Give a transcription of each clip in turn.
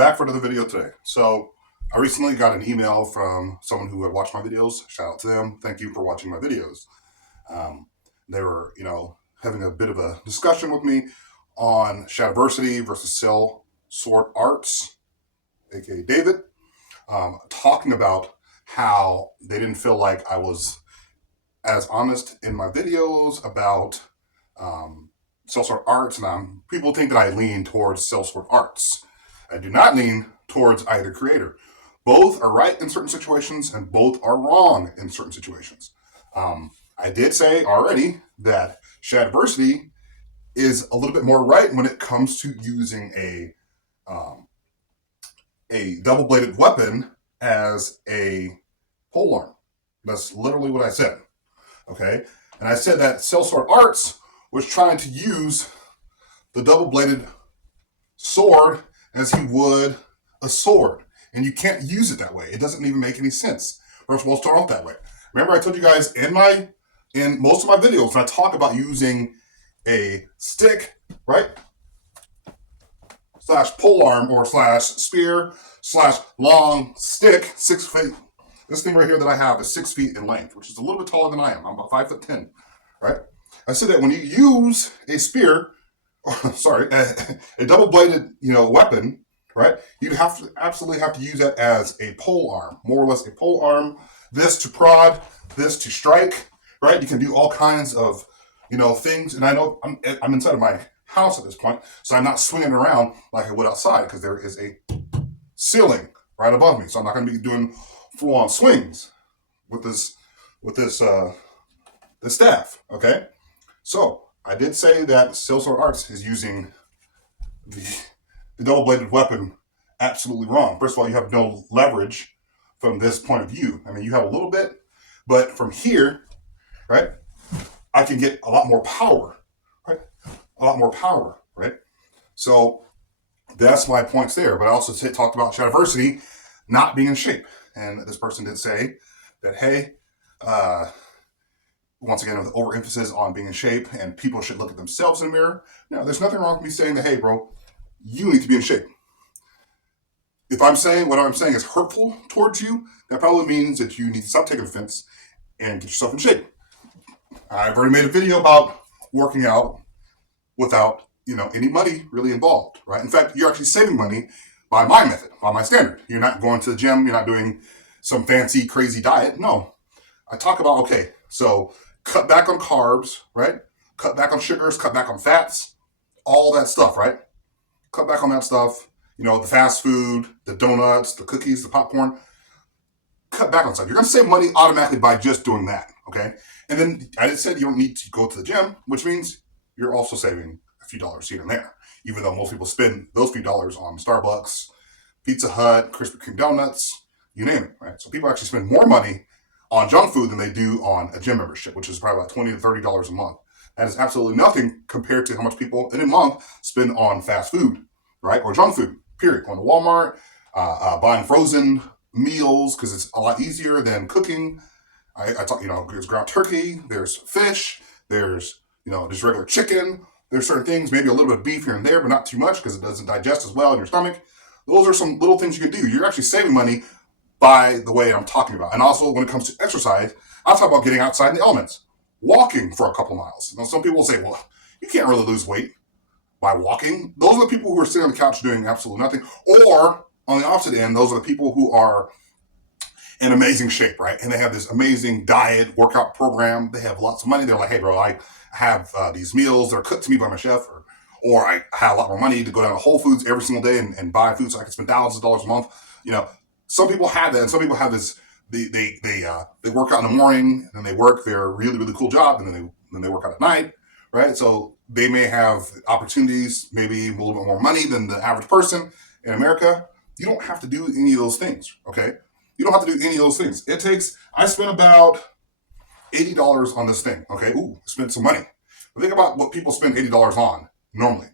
Back for another video today. So I recently got an email from someone who had watched my videos. Shout out to them. Thank you for watching my videos. They were, having a bit of a discussion with me on Shadiversity versus Cell Sword Arts, aka David, talking about how they didn't feel like I was as honest in my videos about Cell Sword Arts, and people think that I lean towards Cell Sword Arts. I do not lean towards either creator. Both are right in certain situations, and both are wrong in certain situations. I did say already that Shadiversity is a little bit more right when it comes to using a double-bladed weapon as a polearm. That's literally what I said. Okay, and I said that Cell Sword Arts was trying to use the double-bladed sword as he would a sword, and you can't use it that way. It doesn't even make any sense. First of all, start off that way. Remember, I told you guys in most of my videos when I talk about using a stick, right, slash polearm or slash spear slash long stick, 6 feet. This thing right here that I have is 6 feet in length, which is a little bit taller than I am. I'm about 5'10", right? I said that when you use a spear, a double-bladed, weapon, right? You absolutely have to use that as a pole arm, more or less a pole arm. This to prod, this to strike, right? You can do all kinds of, things. And I know I'm inside of my house at this point, so I'm not swinging around like I would outside because there is a ceiling right above me. So I'm not going to be doing full-on swings with this staff. Okay, so I did say that Cell Sword Arts is using the double-bladed weapon absolutely wrong. First of all, you have no leverage from this point of view. I mean, you have a little bit, but from here, right, I can get a lot more power, right? A lot more power, right? So that's my points there. But I also talked about Shadiversity not being in shape. And this person did say that, hey, once again, with overemphasis on being in shape and people should look at themselves in the mirror. Now, there's nothing wrong with me saying that, hey, bro, you need to be in shape. If I'm saying what I'm saying is hurtful towards you, that probably means that you need to stop taking offense and get yourself in shape. I've already made a video about working out without, any money really involved, right? In fact, you're actually saving money by my method, by my standard. You're not going to the gym. You're not doing some fancy, crazy diet. No. I talk about, okay, so cut back on carbs, right? Cut back on sugars, cut back on fats, all that stuff, right? Cut back on that stuff. The fast food, the donuts, the cookies, the popcorn. Cut back on stuff. You're going to save money automatically by just doing that, okay? And then I just said you don't need to go to the gym, which means you're also saving a few dollars here and there, even though most people spend those few dollars on Starbucks, Pizza Hut, Krispy Kreme donuts, you name it, right? So people actually spend more money on junk food than they do on a gym membership, which is probably about $20 to $30 a month. That is absolutely nothing compared to how much people in a month spend on fast food, right? Or junk food, period. Going to Walmart, buying frozen meals because it's a lot easier than cooking. I talk, there's ground turkey, there's fish, there's regular chicken. There's certain things, maybe a little bit of beef here and there, but not too much because it doesn't digest as well in your stomach. Those are some little things you can do. You're actually saving money by the way I'm talking about. And also when it comes to exercise, I'll talk about getting outside in the elements, walking for a couple miles. Now, some people will say, well, you can't really lose weight by walking. Those are the people who are sitting on the couch doing absolutely nothing. Or on the opposite end, those are the people who are in amazing shape, right? And they have this amazing diet workout program. They have lots of money. They're like, hey, bro, I have these meals that are cooked to me by my chef, or I have a lot more money to go down to Whole Foods every single day and buy food so I can spend thousands of dollars a month. Some people have that, and some people have this. They work out in the morning and then they work their really, really cool job, and then they work out at night, right? So they may have opportunities, maybe a little bit more money than the average person in America. You don't have to do any of those things, okay? You don't have to do any of those things. I spent about $80 on this thing, okay? Ooh, spent some money. But think about what people spend $80 on normally.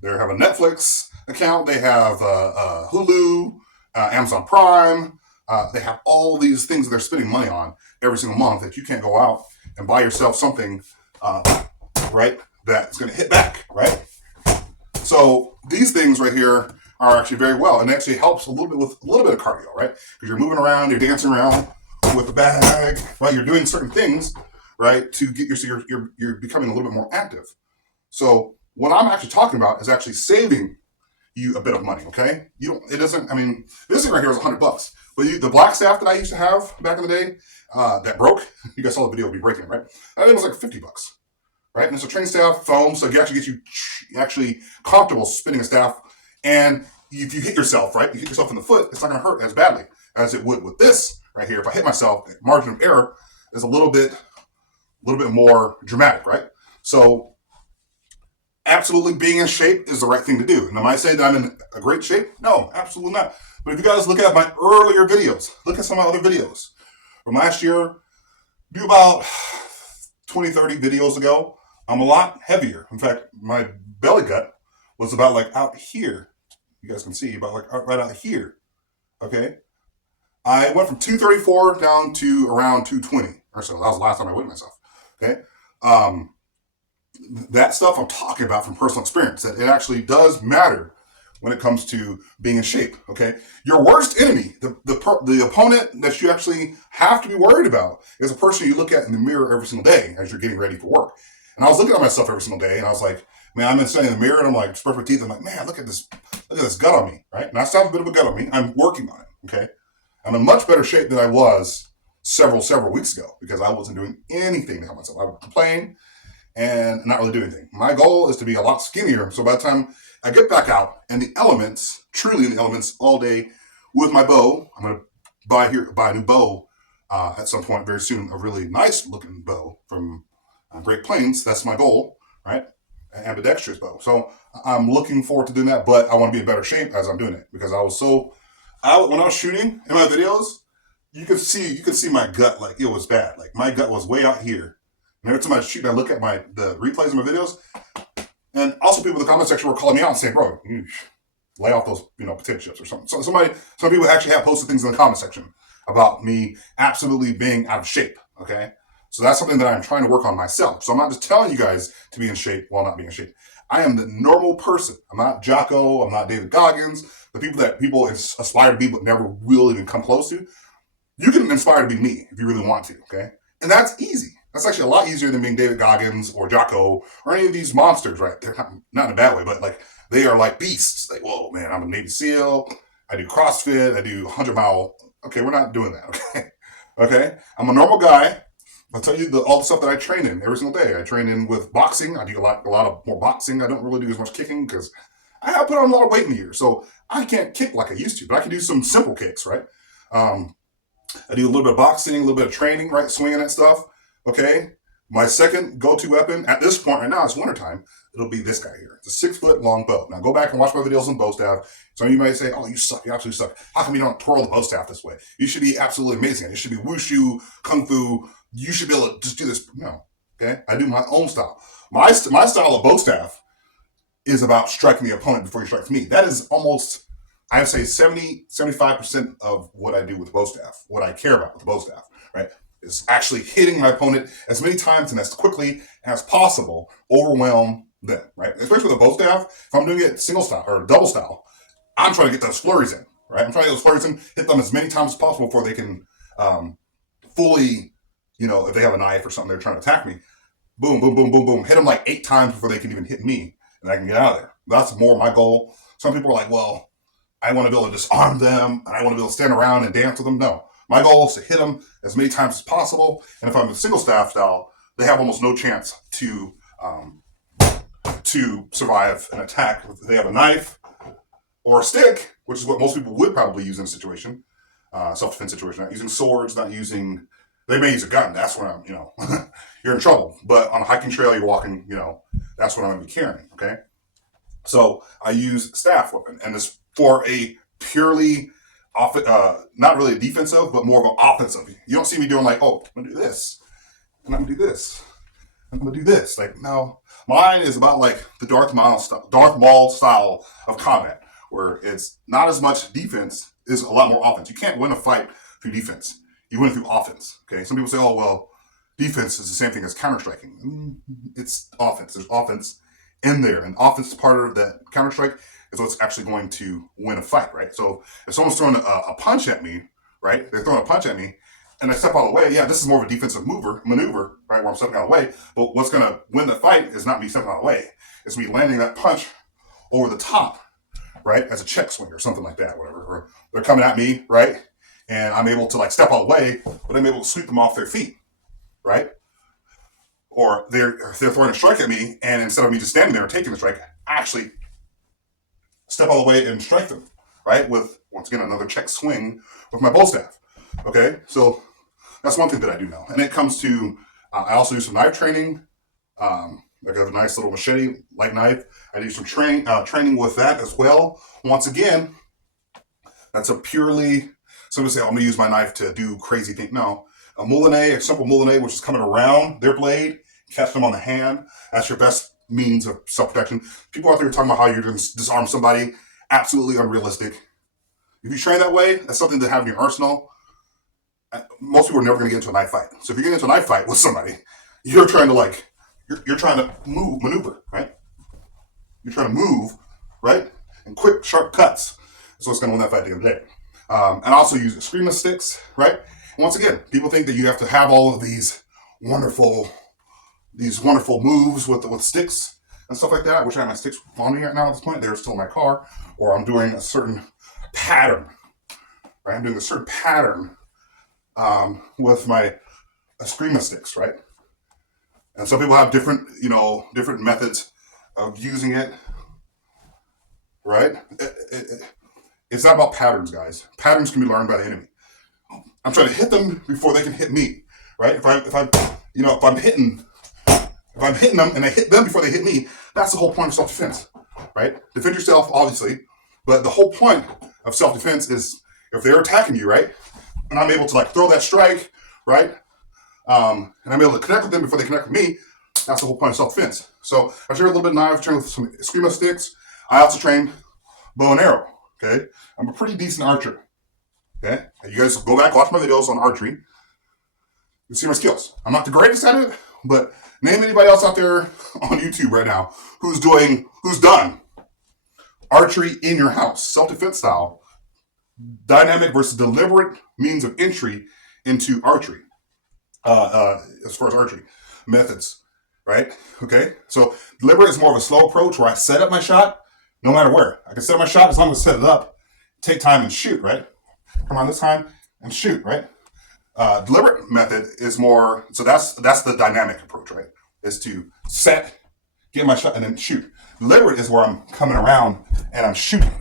They have a Netflix account, they have Hulu, Amazon Prime. They have all these things that they're spending money on every single month that you can't go out and buy yourself something, right, that's going to hit back, right? So these things right here are actually very well, and it actually helps a little bit with a little bit of cardio, right? Because you're moving around, you're dancing around with the bag, right? You're doing certain things, right, to get your so you're becoming a little bit more active. So what I'm actually talking about is actually saving you a bit of money. Okay, you don't. It doesn't. I mean, this thing right here is $100, but the black staff that I used to have back in the day that broke. You guys saw the video of me breaking it, right? That thing was like $50, right? And it's a train staff foam, so it actually gets you actually comfortable spinning a staff. And if you hit yourself, right, you hit yourself in the foot, it's not going to hurt as badly as it would with this right here. If I hit myself, the margin of error is a little bit more dramatic, right? So absolutely being in shape is the right thing to do. And am I saying that I'm in a great shape? No, absolutely not. But if you guys look at my earlier videos, look at some of my other videos from last year, do about 20, 30 videos ago, I'm a lot heavier. In fact, my belly gut was about like out here. You guys can see about like right out here. Okay. I went from 234 down to around 220 or so. That was the last time I weighed myself. Okay. That stuff I'm talking about from personal experience, that it actually does matter when it comes to being in shape. Okay, your worst enemy, the opponent that you actually have to be worried about, is a person you look at in the mirror every single day as you're getting ready for work. And I was looking at myself every single day, and I was like, man, I'm standing in the mirror, and I'm like, just brush my teeth. I'm like, man, look at this gut on me, right? And I still have a bit of a gut on me. I'm working on it. Okay, I'm in much better shape than I was several weeks ago because I wasn't doing anything to help myself. I would complain and not really do anything. My goal is to be a lot skinnier. So by the time I get back out and the elements, truly in the elements all day with my bow, I'm going to buy a new bow at some point very soon, a really nice looking bow from Great Plains. That's my goal, right? An ambidextrous bow. So I'm looking forward to doing that, but I want to be in better shape as I'm doing it because when I was shooting in my videos, you could see my gut, like it was bad. Like my gut was way out here. And every time I shoot, I look at the replays of my videos, and also people in the comment section were calling me out and saying, "Bro, you lay off those, potato chips or something." So some people actually have posted things in the comment section about me absolutely being out of shape. Okay, so that's something that I'm trying to work on myself. So I'm not just telling you guys to be in shape while not being in shape. I am the normal person. I'm not Jocko. I'm not David Goggins. The people that people aspire to be but never will even come close to. You can inspire to be me if you really want to. Okay, and that's easy. That's actually a lot easier than being David Goggins or Jocko or any of these monsters, right? They're not in a bad way, but like they are like beasts. Like, whoa, man, I'm a Navy SEAL. I do CrossFit. I do 100-mile. Okay, we're not doing that. Okay, okay. I'm a normal guy. I'll tell you all the stuff that I train in every single day. I train in with boxing. I do a lot of more boxing. I don't really do as much kicking because I have put on a lot of weight in the year, so I can't kick like I used to. But I can do some simple kicks, right? I do a little bit of boxing, a little bit of training, right? Swinging and stuff. Okay, my second go-to weapon at this point right now, it's wintertime, it'll be this guy here. It's a 6-foot long bow. Now go back and watch my videos on bow staff. Some of you might say, oh, you suck, you absolutely suck. How come you don't twirl the bow staff this way? You should be absolutely amazing. It should be wushu, kung fu. You should be able to just do this. No, okay? I do my own style. My style of bow staff is about striking the opponent before he strikes me. That is almost, I would say 75% of what I do with bow staff, what I care about with the bow staff, right? Is actually hitting my opponent as many times and as quickly as possible, overwhelm them, right? Especially with a bow staff, if I'm doing it single style or double style, I'm trying to get those flurries in, right? I'm trying to get those flurries in, hit them as many times as possible before they can fully, if they have a knife or something they're trying to attack me, boom, boom, boom, boom, boom, hit them like 8 times before they can even hit me, and I can get out of there. That's more my goal. Some people are like, well, I want to be able to disarm them, and I want to be able to stand around and dance with them. No. My goal is to hit them as many times as possible. And if I'm in single staff style, they have almost no chance to survive an attack. If they have a knife or a stick, which is what most people would probably use in a situation, self-defense situation, not using swords, they may use a gun. That's when you're in trouble. But on a hiking trail, you're walking, that's what I'm going to be carrying, okay? So I use staff weapon, and it's for a purely not really a defensive, but more of an offensive. You don't see me doing like, oh, I'm gonna do this, and I'm gonna do this, I'm gonna do this. Like, no, mine is about like the Darth Maul style of combat, where it's not as much defense, is a lot more offense. You can't win a fight through defense. You win through offense. Okay, some people say, oh well, defense is the same thing as counter-striking. It's offense. There's offense in there, and offense is part of that counter-strike is what's actually going to win a fight, right? So if someone's throwing a punch at me, right? They're throwing a punch at me, and I step out of the way. Yeah, this is more of a defensive maneuver, right? Where I'm stepping out of the way. But what's going to win the fight is not me stepping out of the way. It's me landing that punch over the top, right? As a check swing or something like that, whatever. Or they're coming at me, right? And I'm able to like step out of the way, but I'm able to sweep them off their feet, right? Or they're throwing a strike at me, and instead of me just standing there and taking the strike, I actually step out of the way and strike them, right? With, once again, another check swing with my bow staff. Okay, so that's one thing that I do know. And it comes to, I also do some knife training. I got a nice little machete, light knife. I do some training with that as well. Once again, that's a purely, somebody say, I'm going to use my knife to do crazy things. No, a simple moulinet, which is coming around their blade, catch them on the hand. That's your best means of self-protection. People out there talking about how you're going to disarm somebody, absolutely unrealistic. If you train that way, that's something to have in your arsenal. Most people are never going to get into a knife fight. So if you get into a knife fight with somebody, you're trying to you're trying to maneuver, right? You're trying to move, right? And quick, sharp cuts. So it's going to win that fight at the end of the day. And I also use Screamer sticks, right? And once again, people think that you have to have all of these wonderful moves with sticks and stuff like that. I wish I had my sticks on me right now at this point. They're still in my car. Or I'm doing a certain pattern, right? I'm doing a certain pattern with my Screamer sticks, right? And some people have different methods of using it, right? It's not about patterns, guys. Patterns can be learned by the enemy. I'm trying to hit them before they can hit me, right? If I'm hitting them and I hit them before they hit me, that's the whole point of self-defense, right? Defend yourself, obviously, but the whole point of self-defense is if they're attacking you, right? And I'm able to throw that strike, right? And I'm able to connect with them before they connect with me. That's the whole point of self-defense. So I train a little bit of knife, train with some Screamer sticks. I also train bow and arrow, okay? I'm a pretty decent archer, okay? And you guys go back, watch my videos on archery. You see my skills. I'm not the greatest at it, but name anybody else out there on YouTube right now who's done archery in your house, self-defense style, dynamic versus deliberate means of entry into archery. As far as archery methods, right? Okay, so deliberate is more of a slow approach where I set up my shot no matter where. I can set up my shot as long as I set it up, take time and shoot, right? Come on this time and shoot, right? Deliberate method is more, so that's the dynamic approach, right? Is to set, get my shot, and then shoot. Deliberate is where I'm coming around and I'm shooting,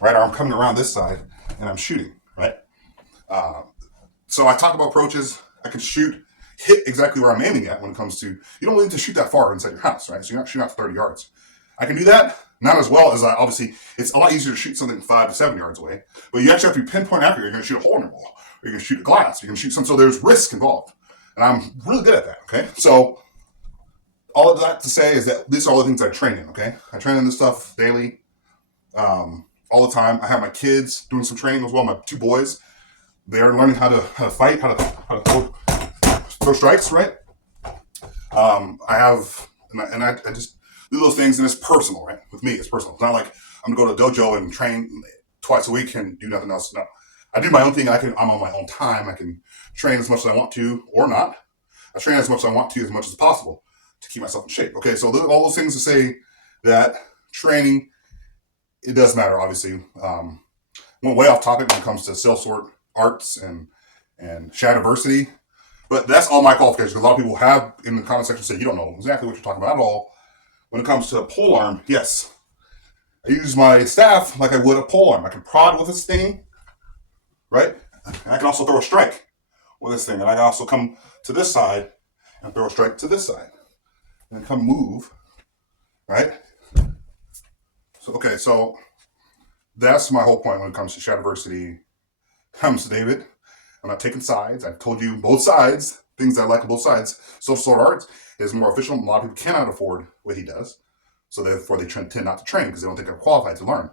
right? Or I'm coming around this side and I'm shooting, right? So I talk about approaches. I can hit exactly where I'm aiming at when it comes to, you don't need to shoot that far inside your house, right? So you're not shooting out to 30 yards. I can do that, not as well as obviously, it's a lot easier to shoot something 5 to 7 yards away, but you actually have to be pinpoint accurate. You're going to shoot a hole in your wall, or you're going to shoot a glass, you're going to shoot so there's risk involved. And I'm really good at that, okay? So all of that to say is that these are all the things I train in, okay? I train in this stuff daily, all the time. I have my kids doing some training as well, my 2 boys. They're learning how to fight, how to throw strikes, right? I just do those things, and it's personal, right? With me, it's personal. It's not like I'm gonna go to a dojo and train twice a week and do nothing else. No, I do my own thing. I'm on my own time. I can train as much as I want to, or not. I train as much as I want to, as much as possible, to keep myself in shape. Okay, so all those things to say that training, it does matter, obviously. Went way off topic when it comes to self-sort arts and Shadiversity. But that's all my qualifications. Because a lot of people have in the comment section say you don't know exactly what you're talking about at all. When it comes to a pole arm, yes. I use my staff like I would a pole arm. I can prod with this thing, right? And I can also throw a strike with this thing. And I can also come to this side and throw a strike to this side. And come move, right? So that's my whole point when it comes to Shadiversity. Comes to David. I'm not taking sides. I've told you both sides, things I like on both sides. Social arts is more official. A lot of people cannot afford what he does. So therefore they tend not to train because they don't think I'm qualified to learn.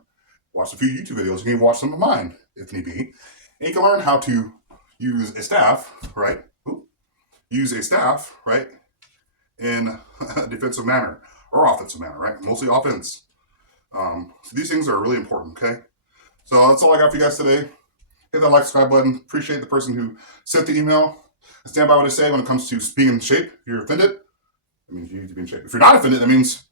Watch a few YouTube videos. You can watch some of mine if need be. And you can learn how to use a staff, right? Use a staff, right? In a defensive manner or offensive manner, right? Mostly offense. So these things are really important, okay? So that's all I got for you guys today. Hit that like, subscribe button. Appreciate the person who sent the email. I stand by what I say when it comes to being in shape. If you're offended, that means you need to be in shape. If you're not offended, that means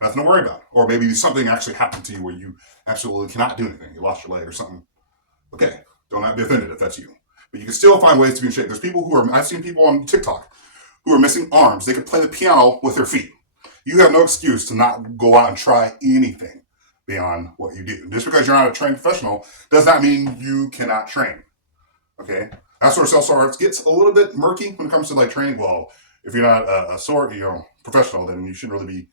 nothing to worry about. Or maybe something actually happened to you where you absolutely cannot do anything. You lost your leg or something. Okay, don't not be offended if that's you. But you can still find ways to be in shape. There's people who are, I've seen people on TikTok who are missing arms. They can play the piano with their feet. You have no excuse to not go out and try anything beyond what you do. Just because you're not a trained professional does not mean you cannot train. Okay, that's where self arts gets a little bit murky when it comes to like training. Well, if you're not professional, then you shouldn't really be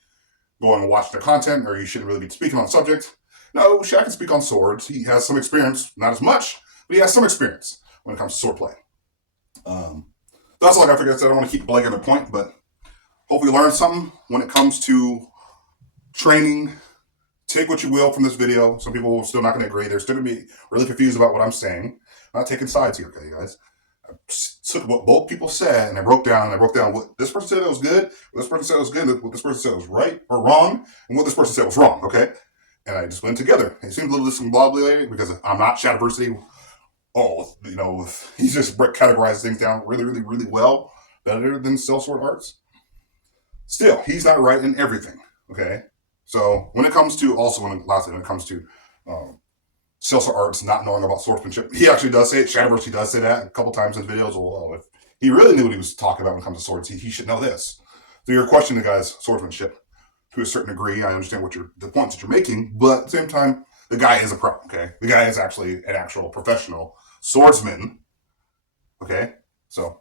going and watching their content, or you shouldn't really be speaking on the subject. No, Shaq can speak on swords. He has some experience, not as much, but he has some experience when it comes to sword play. That's all I got for you guys. I don't want to keep belaboring the point, but hopefully you learned something when it comes to training. Take what you will from this video. Some people are still not going to agree. They're still going to be really confused about what I'm saying. I'm not taking sides here, okay, guys. I took what both people said and I broke down what this person said that was good, what this person said was good, what this person said was right or wrong, and what this person said was wrong, okay? And I just went together. It seems a little discombobulated because I'm not Shadiversity. He just categorizes things down really, really, really well, better than Sellsword Arts. Still, he's not right in everything, okay? So when it comes to, Sellsword Arts not knowing about swordsmanship, he actually does say it. Shadiversity does say that a couple times in videos. Well, if he really knew what he was talking about when it comes to swords, he should know this. So you're questioning the guy's swordsmanship to a certain degree. I understand the points that you're making, but at the same time, the guy is a pro, okay? The guy is actually an actual professional swordsman, okay? So